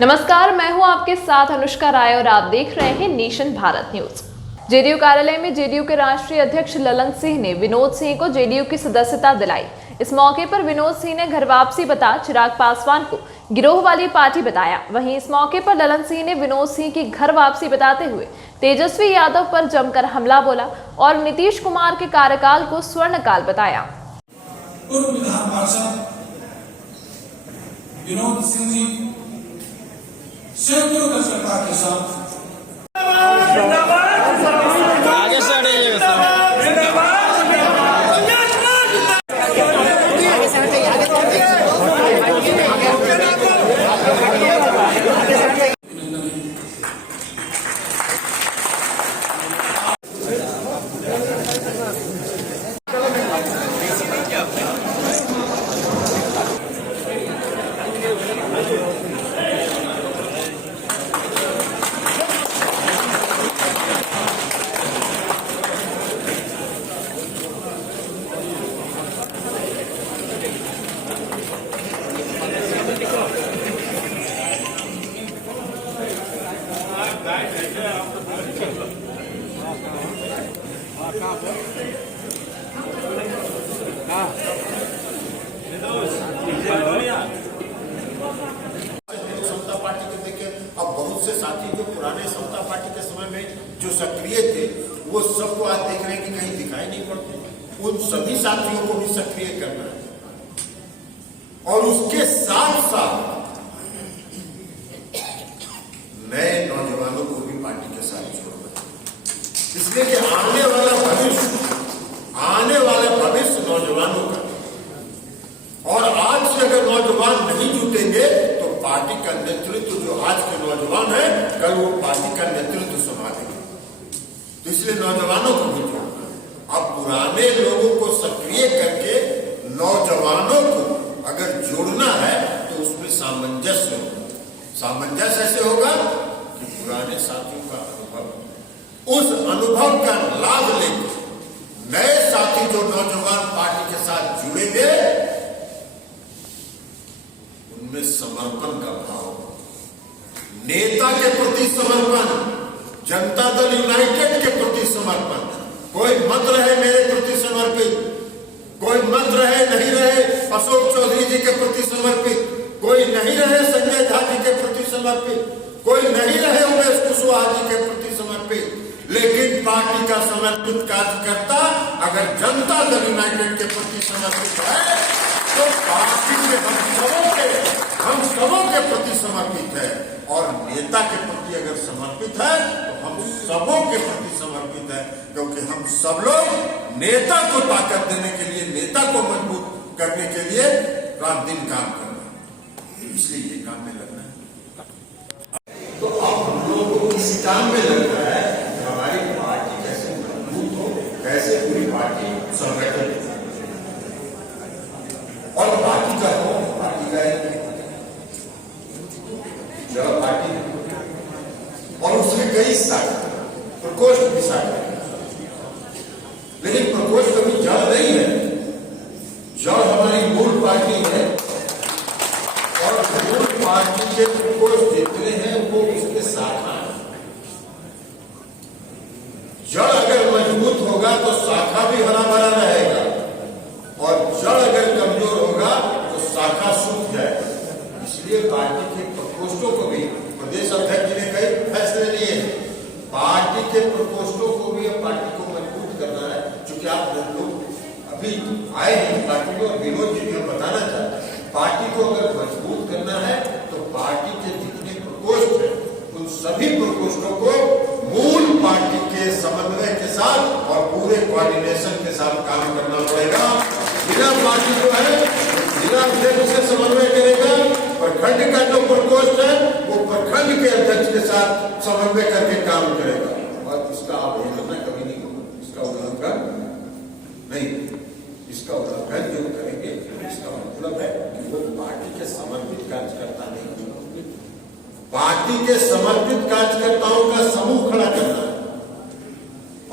नमस्कार, मैं हूं आपके साथ अनुष्का राय और आप देख रहे हैं नेशन भारत न्यूज। जेडीयू कार्यालय में जेडीयू के राष्ट्रीय अध्यक्ष ललन सिंह ने विनोद सिंह को जेडीयू की सदस्यता दिलाई। इस मौके पर विनोद सिंह ने घर वापसी बता चिराग पासवान को गिरोह वाली पार्टी बताया। वहीं इस मौके पर ललन सिंह ने विनोद सिंह की घर वापसी बताते हुए तेजस्वी यादव पर जमकर हमला बोला और नीतीश कुमार के कार्यकाल को स्वर्णकाल बताया। पूर्व विधान पार्षद विनोद सिंह जी संयुक्त सरकार के साथ आगे से हटाइएगा समता पार्टी के देखे। अब बहुत से साथी जो पुराने समता पार्टी के समय में जो सक्रिय थे वो सबको आज देख रहे हैं कि कहीं दिखाई नहीं पड़ते। उन सभी साथियों को भी सक्रिय करना है और उसके साथ साथ नए नौजवानों को भी पार्टी के साथ जोड़ना है, इसलिए कि आने वाला भविष्य नौजवानों का। और आज से अगर नौजवान नहीं जुटेंगे तो पार्टी का नेतृत्व जो आज के नौजवान है कल वो पार्टी का नेतृत्व संभालेंगे। तो इसलिए नौजवानों को भी जोड़ना है। अब पुराने लोगों को सक्रिय करके नौजवानों को अगर जोड़ना है तो उसमें सामंजस्य होगा। सामंजस्य ऐसे होगा कि पुराने साथियों का अनुभव, उस अनुभव का लाभ लेकर नए साथी जो नौजवान पार्टी के साथ जुड़ेंगे उनमें समर्पण का भाव, नेता के प्रति समर्पण, जनता दल यूनाइटेड के प्रति समर्पण। कोई मत रहे मेरे प्रति समर्पित, कोई मत रहे नहीं रहे अशोक चौधरी जी के प्रति समर्पित, कोई नहीं रहे संजय झा जी के प्रति समर्पित, कोई नहीं रहे उमेश कुशवाहा जी के प्रति समर्पित, लेकिन पार्टी का समर्पित कार्यकर्ता अगर जनता दल यूनाइटेड के प्रति समर्पित है तो पार्टी में हम सबों के प्रति समर्पित है। और नेता के प्रति अगर समर्पित है तो हम सबों के प्रति समर्पित है, क्योंकि हम सब लोग नेता को ताकत देने के लिए, नेता को मजबूत करने के लिए रात दिन काम कर रहे हैं। इसलिए ये काम में लगना है। तो अब हम लोगों को इस काम में लगना है हमारी पार्टी कैसे मजबूत हो, कैसे पूरी पार्टी संगठित और पार्टी का हो, पार्टी का जब पार्टी और उसमें कई शाखा प्रकोष्ठ भी शाखा, लेकिन प्रकोष्ठ कभी जड़ नहीं है। जड़ हमारी मूल पार्टी है और मूल पार्टी के प्रकोष्ठ जितने हैं वो उसके शाखा है। जड़ अगर मजबूत होगा तो शाखा भी हरा भरा रहेगा और जड़ अगर कमजोर होगा तो शाखा सूख जाएगा। इसलिए पार्टी के प्रकोष्ठों को भी प्रदेश अध्यक्ष जी ने कई फैसले लिए हैं। पार्टी के प्रकोष्ठों को भी अब पार्टी को मजबूत करना है। चूंकि आप लोग अभी आए हैं पार्टी में और विनोद जी भी हम बताना चाहते हैं, पार्टी को अगर मजबूत करना है तो पार्टी के जितने प्रकोष्ठ हैं उन सभी प्रकोष्ठों को मूल पार्टी के समन्वय के साथ और पूरे कोऑर्डिनेशन के साथ काम करना पड़ेगा। जिला पार्टी जो है जिला अध्यक्ष से समन्वय करेगा, प्रखंड का जो प्रकोष्ठ है वो प्रखंड के अध्यक्ष के साथ समन्वय करके काम करेगा और इसका अवहेलना कभी नहीं होगा, इसका उल्लंघन नहीं, इसका उल्लंघन जो करेंगे इसका मतलब है कि वो पार्टी के समर्पित कार्यकर्ता नहीं, पार्टी के समर्पित कार्यकर्ताओं का समूह खड़ा करना है।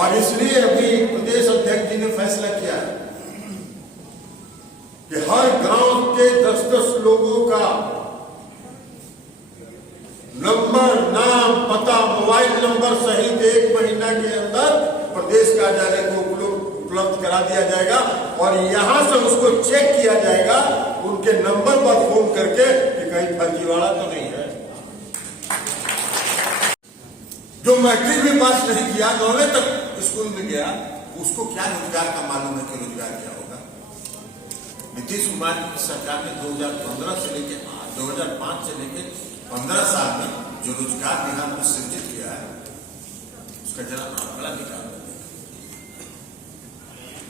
और इसलिए अभी प्रदेश अध्यक्ष जी ने फैसला किया है कि हर गांव के 10-10 लोगों का मोबाइल नंबर सहित 1 महीना के अंदर प्रदेश कार्यालय को उपलब्ध करा दिया जाएगा और यहां से उसको चेक किया जाएगा उनके नंबर पर फोन करके कि कहीं फर्जीवाड़ा तो नहीं है। जो मैट्रिक भी पास नहीं किया, 9वीं तक स्कूल में गया, उसको क्या रोजगार का मालूम है कि रोजगार क्या होगा। नीतीश कुमार की सरकार ने 2015 से लेकर 2005 से लेकर 15 साल में जो रोजगार बिहार में सृजित किया है उसका जरा आंकड़ा निकाल।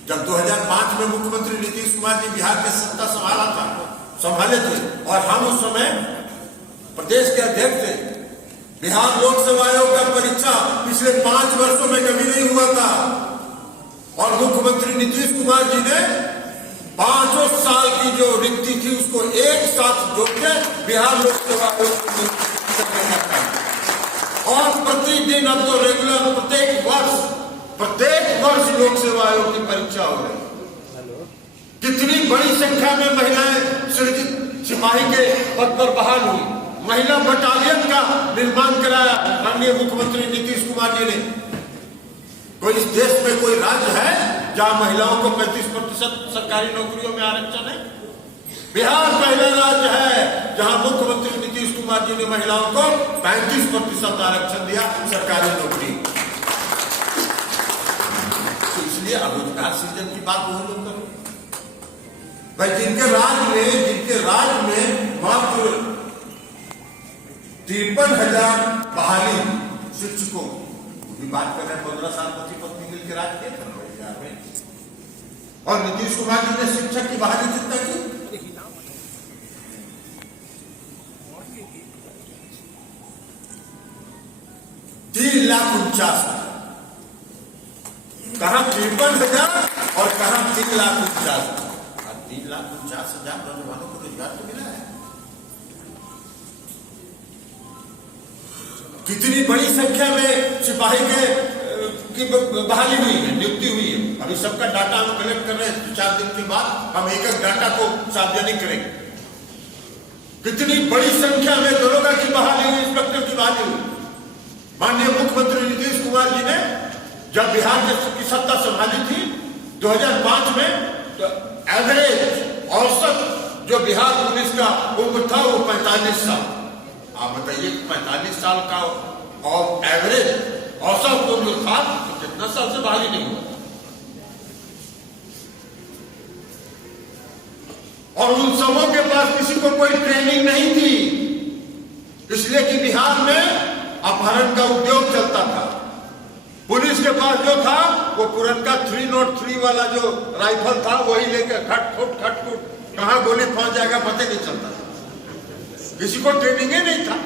जब 2005 में मुख्यमंत्री नीतीश कुमार जी बिहार की सत्ता संभाले थे और हम उस समय प्रदेश के अध्यक्ष थे, बिहार लोक सेवा आयोग का परीक्षा पिछले 5 वर्षों में कभी नहीं हुआ था और मुख्यमंत्री नीतीश कुमार जी ने 5 साल की जो रिक्ति थी उसको एक साथ जोड़ के बिहार लोक सेवा आयोग और प्रतिदिन अब तो रेगुलर प्रत्येक वर्ष लोक सेवा आयोग की परीक्षा हो रही। कितनी बड़ी संख्या में महिलाएं सृजित सिपाही के पद पर बहाल हुई। महिला बटालियन का निर्माण कराया माननीय मुख्यमंत्री नीतीश कुमार जी ने। कोई इस देश में कोई राज्य है जहां महिलाओं को 35% सरकारी नौकरियों में आरक्षण है? बिहार पहला राज्य है जहां मुख्यमंत्री नीतीश कुमार जी ने महिलाओं को 35% आरक्षण दिया सरकारी नौकरी। तो इसलिए रोजगार सृजन की बात वो लोग करो भाई। जिनके राज्य में मात्र 53,000 बहाली शिक्षकों की बात कर रहे हैं। 15 साल पति पत्नी मिलकर राज किया था बिहार में और नीतीश कुमार जी ने शिक्षक की बहाली कितना की? 3,49,000। कहा 53,000 और कहा 3,49,000। 3,49,000 नौजवानों को रोजगार तो मिला है। कितनी बड़ी संख्या में सिपाही की बहाली हुई है, नियुक्ति हुई है। अभी सबका डाटा हम कलेक्ट कर रहे हैं। 4 दिन के बाद हम एक डाटा को सार्वजनिक करेंगे। कितनी बड़ी संख्या में दरोगा की बहाली हुई, इंस्पेक्टर की बहाली हुई। माननीय मुख्यमंत्री नीतीश कुमार जी ने जब बिहार की सत्ता संभाली थी 2005 में, तो एवरेज औसत जो बिहार पुलिस का उम्र था वो 45 साल। आप बताइए 45 साल का और एवरेज औसत उम्र था तो कितना साल से बहाली नहीं हुआ। और उन सबों के पास किसी को कोई ट्रेनिंग नहीं थी, इसलिए कि बिहार में अपहरण का उद्योग चलता था। पुलिस के पास जो था वो पुरनका 303 वाला जो राइफल था वही लेकर खटखुट कहां गोली पहुंच जाएगा पता नहीं चलता था। किसी को ट्रेनिंग ही नहीं था।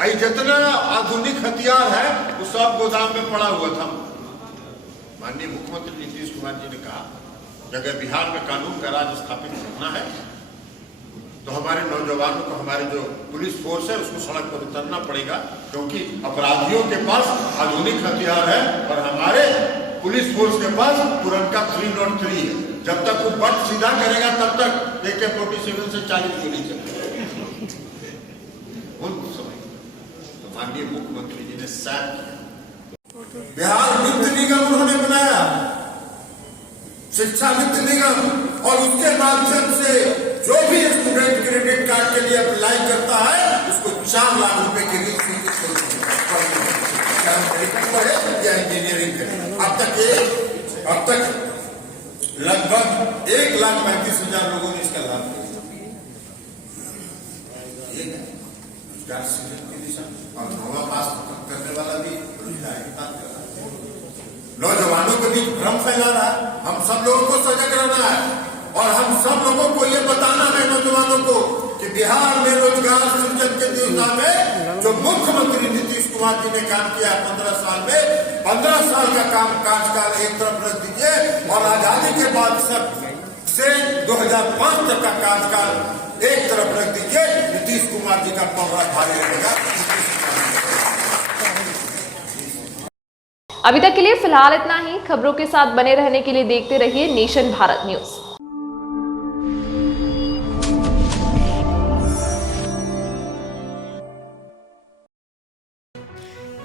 आई जितना आधुनिक हथियार है वो सब गोदाम में पड़ा हुआ था। माननीय मुख्यमंत्री नीतीश कुमार जी ने कहा कि अगर बिहार में कानून का राज स्थापित करना है तो हमारे नौजवानों को, हमारे जो पुलिस फोर्स है उसको सड़क पर उतरना पड़ेगा, क्योंकि अपराधियों के पास आधुनिक हथियार है और हमारे पुलिस फोर्स के पास पुरनका 303 है। जब तक वो बट सीधा करेगा तब तक AK-47 से 40 गोली चलेगी। उन समय तो माननीय मुख्यमंत्री जी ने साफ किया। बिहार वित्त निगम उन्होंने बनाया, शिक्षा वित्त निगम, और उसके माध्यम से जो भी स्टूडेंट क्रेडिट कार्ड के लिए अप्लाई करता है उसको 4 लाख रुपए की ऋण या इंजीनियरिंग करे। अब तक लगभग 1,35,000 लोगों ने इसका लाभ लिया। रोजगार सृजन की दिशा और 9वां पास करने वाला भी रोजगार की बात कर रहा है। नौजवानों के बीच भ्रम फैला रहा है। हम सब लोगों को सजग रहना है और हम सब लोगों को ये बताना है नौजवानों को कि बिहार में रोजगार सृजन के दिशा में जो मुख्यमंत्री नीतीश कुमार जी ने काम किया 15 साल में, 15 साल का काम कार्यकाल एक तरफ रख दीजिए और आजादी के बाद से 2005 तक का कार्यकाल एक तरफ रख दीजिए। नीतीश कुमार जी का पलड़ा भारी रहेगा। अभी तक के लिए फिलहाल इतना ही। खबरों के साथ बने रहने के लिए देखते रहिए नेशन भारत न्यूज।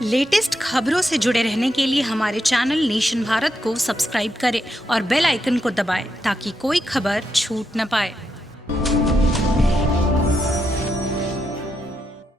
लेटेस्ट खबरों से जुड़े रहने के लिए हमारे चैनल नेशन भारत को सब्सक्राइब करें और बेल आइकन को दबाएं ताकि कोई खबर छूट न पाए।